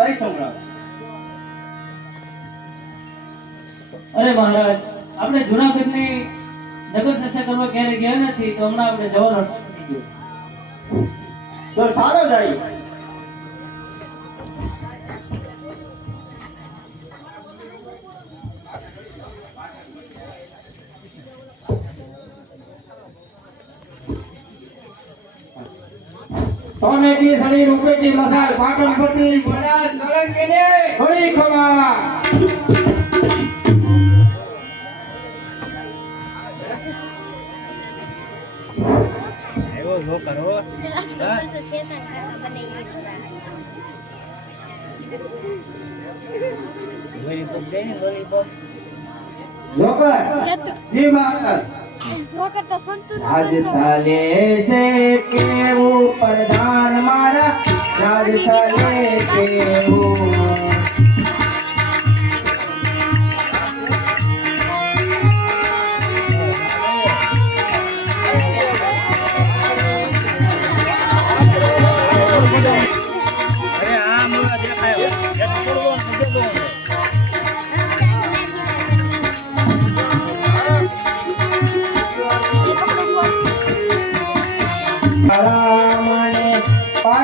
કઈ સંભળાવ. અરે મહારાજ, આપણે જુનાગઢની નગર ચર્ચા કરવા ક્યારે ગયા નથી, તો હમણાં આપણે જવાનો ગયો. તો સારો જાય. સોનેથી સડી રૂપેથી મસાલ પાટણપતિ મહારાજ સોલંકીને હોળી ખમા જી મહારાજ સોકર તો સંતુર રાજ સાલે કેવું પ્રધાન મારા. રાજ સાલે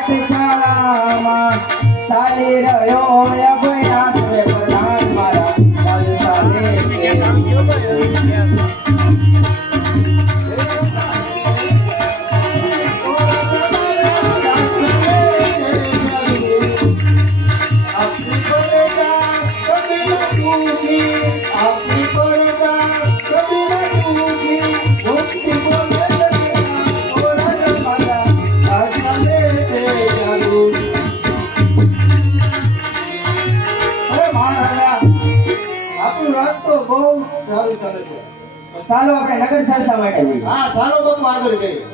પાઠશાળામાં ચાલી રહ્યો અભ્યાસ ચાલો આપણે નગર સંસ્થા માટે જઈએ. હા ચાલો બાપુ આગળ જઈએ.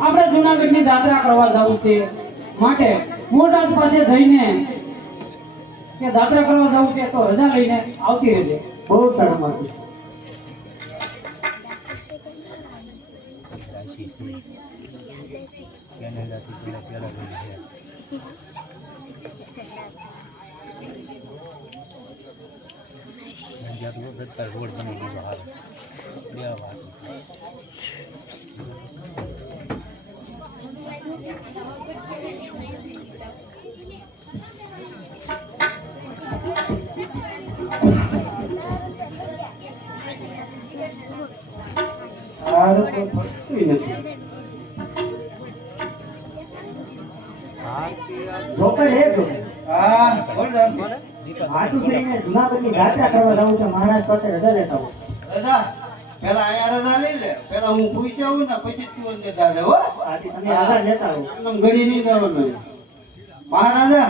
આપણે જુનાગઢની જાત્રા કરવા જવું છે. માટે મોટા પાસે જઈને કે જાત્રા કરવા જવું છે તો રજા લઈને આવતી રહેજે. બહુ સારું મારું રોડ બની ગયો હાલ. બે વાત. સારું જોકર હે જો. હા બોલ આટુ માતુશ્રીને જુનાગઢની જાત્રા કરવા જવું છે મહારાજ પાસે રજા લેતા હો રજા? પેલા અહીંયા રજા લઈ લે. પેલા હું પૂછ્યો આવું ને પછી તું અંદર જાજે હો. આથી તમે રજા લેતા આમ ઘડી નહીં જવાનું મહારાજા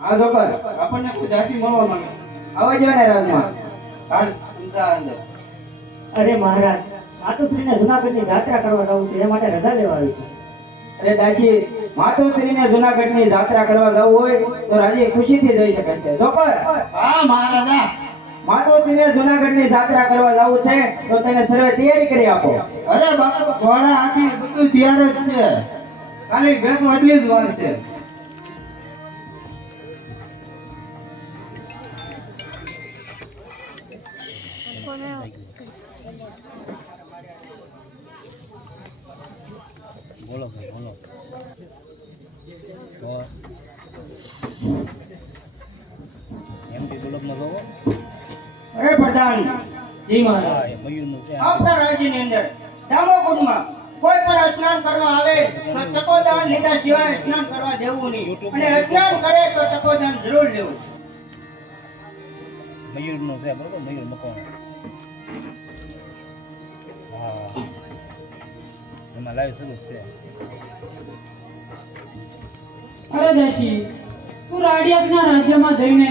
હા જોકર. આપણને કોઈ દાસી મળવા માંગે? આવવા જો ને રાજમાં. હાલ અંદર અંદર. અરે મહારાજ માતુશ્રીને જુનાગઢની જાત્રા કરવા જવું છે એ માટે રજા લેવા આવી છે. અરે દાજી માતુશ્રીને જુનાગઢની જાત્રા કરવા જવું હોય તો રાજી ખુશીથી જઈ શકે છે. જોકર હા મહારાજા. માતુશ્રીને જુનાગઢની જાત્રા કરવા જવું છે તો તેને સર્વે તૈયારી કરી આપો. અરે બાપુ ઘોડા આખી બધું તૈયાર જ છે. ખાલી બેસો એટલી જ વાર છે. કોને બોલો ભાઈ બોલો તો એમપી ગુલાબનો જોવો અરે પ્રધાન. જી મહારાજ હા એ છે કોઈ પણ સ્નાન કરવા આવે, તો સિવાય સ્નાન કરવા દેવું નહીં. અને સ્નાન કરે તો તકોદાન જરૂર લેવું. મયુરનું છે બરોબર મયુર મકવાણા હા. એમાં લાઈવ શરૂ છે. અરે દાસી તું રાડિયાસના રાજ્યમાં જઈને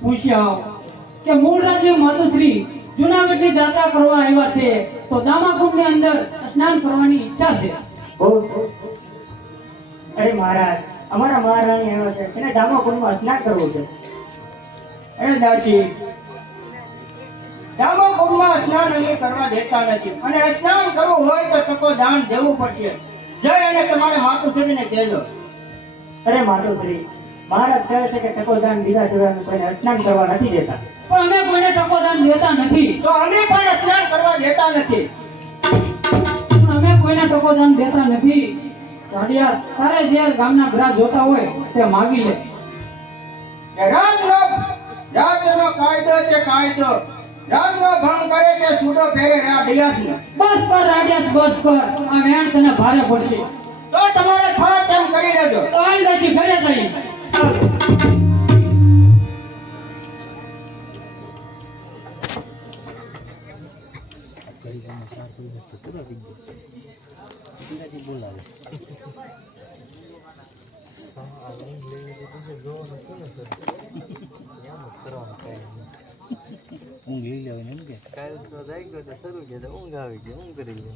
પૂછ્યા કે મૂળ રાજ્ય માતુશ્રી જુનાગઢની જાત્રા કરવા આવ્યા છે, તો દામાકુંડની અંદર સ્નાન કરવાની ઈચ્છા છે. અરે મહારાજ, અમારા મહારાણી એવા છે, એને દામાકુંડમાં સ્નાન કરવું છે. અરે દાસી દામાકુંડમાં સ્નાન અમે કરવા દેતા નથી. અને સ્નાન કરવું હોય તો તકો દાન દેવું પડશે. જય અને તમારે માતુશ્રીને કહેજો. અરે માતુશ્રી મહારાજ કહે છે કે ટકોદાન બીજા સિવાય કોઈને સ્નાન કરવા નથી દેતા. પણ અમે કોઈને ટકોદાન દેતા નથી. તો અમે પણ સ્નાન કરવા દેતા નથી. અમે કોઈને ટકોદાન દેતા નથી. ઢાડિયા તારે જે ગામના ગ્રાહ જોતા હોય તે માગી લે. કે રાજનો રાજનો કાયદો છે કાયદો. રાજનો ભંગ કરે છે સુડો ફેરે રાડિયાસ બસ કર રાડિયાસ બસ કર. આ વેણ તને ભારે પડશે. તમારે થાય તેમ કરી દેજો તો નથી ઘરે જઈએ. બોલાવે ઊંઘ લઈ લેવાની એમ કે. કાલ તો જાગ્યો તો શરૂ તો ઊંઘ આવી ગયો ઊંઘ કરી લે.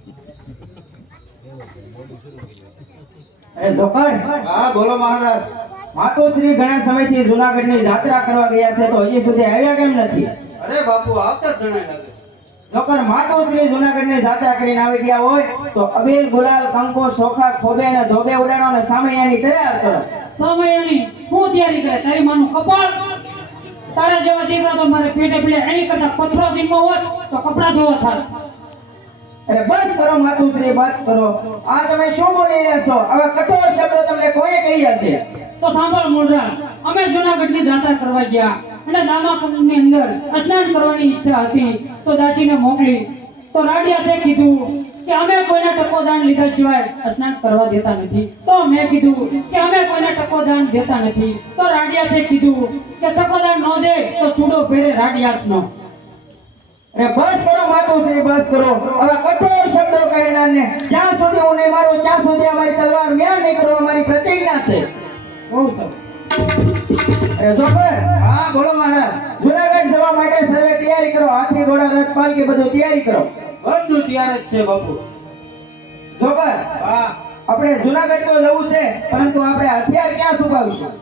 જોકર હા બોલો મહારાજ. માતુશ્રી ઘણા સમયથી જુનાગઢની જાત્રા કરવા ગયા છે તો હજી સુધી આવ્યા કેમ નથી? અરે બાપુ આવતા જ જણાય લાગે. જોકર માતુશ્રી જુનાગઢની જાત્રા કરીને આવી ગયા હોય તો અબીલ ગુલાલ કંકો ચોખા ખોબે અને ધોબે ઉડાડો અને સામે એની તૈયાર કરો. સમયની શું તૈયારી કરે? તારી માનું કપાળ? તારા જેવા દીકરા તો મારે પેટે પેટે એની કરતા પથરો દિનનો હોત તો કપડા ધોવા થાય. અરે બસ કરો માતુશ્રી બસ કરો. આ તમે શું બોલી રહ્યા છો? હવે કઠોર શબ્દો તમને કોઈ કહ્યા છે? તો સાંભળ મોડરા અમે જુનાગઢની જાત્રા કરવા ગયા. અને દામા દામાકુંડની અંદર સ્નાન કરવાની ઈચ્છા હતી. તો દાસીને મોકલી. તો રાડિયા છે કીધું કે અમે કોઈને ટકોદાન લીધા સિવાય સ્નાન કરવા દેતા નથી. તો મેં કીધું કે અમે કોઈને ટકોદાન દેતા નથી. તો રાડિયાસે કીધું કે ટકોદાન ન દે તો છૂડો ફેરે રાડિયાસનો. અરે બસ કરો માતુશ્રી બસ કરો. હવે કઠોર શબ્દો કહેનારને જ્યાં સુધી હું નહીં મારું ત્યાં સુધી અમારી તલવાર મ્યાં નહીં કરો અમારી પ્રતિજ્ઞા છે. બહુ સર અરે જોકર હા બોલો મહારાજ. જુનાગઢ જવા માટે સર્વે તૈયારી કરો. હાથી ઘોડા રથ પાલકી બધું તૈયારી કરો. બધું ત્યારે જ છે બાપુ. જોબર આપણે જુનાગઢ તો જવું છે પરંતુ આપણે હથિયાર ક્યાં છુપાવીશું